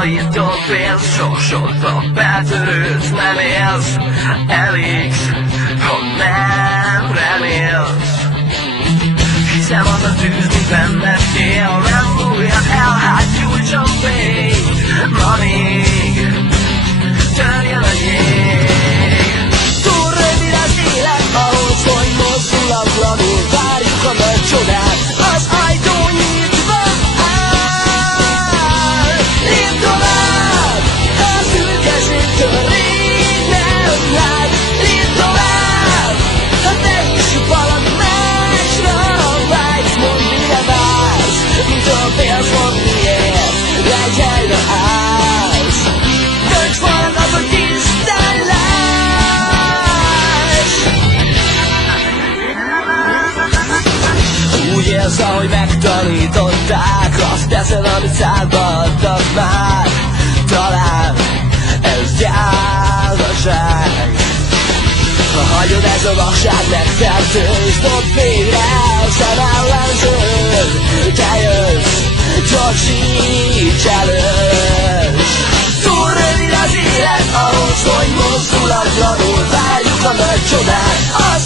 Szavaitól félsz, sorsodba betörődsz, nem élsz. Elég, ha nem remélsz. Hiszem az a tűz, mi benned él, nem múlhat el, hát gyújtson fény. Ma még törjön a jég. Túl rövid az élet, ahhoz, hogy mozdulatlanul várjuk a nagy csodát. Az ajtó nyitva áll. Lépj tovább, a szürkeségtől rég nem lát. Lépj tovább, ha te is valami másra vágysz. Mondd, mire vársz, mitől félsz, mondd miért, egy helyre állsz. Dönts magad, hogy tisztánlás. Úgy élsz, ahogy megtanították, azt teszed, amit szádba adtak már. Talán ez gyávaság. Ha hagyod ez a vakság megfertőz, dobd végre szem ellenződ. Te jössz, gyorsíts előtt. Túl rövid az élet ahhoz, hogy mozdulatlanul várjuk a nagy csodát. Az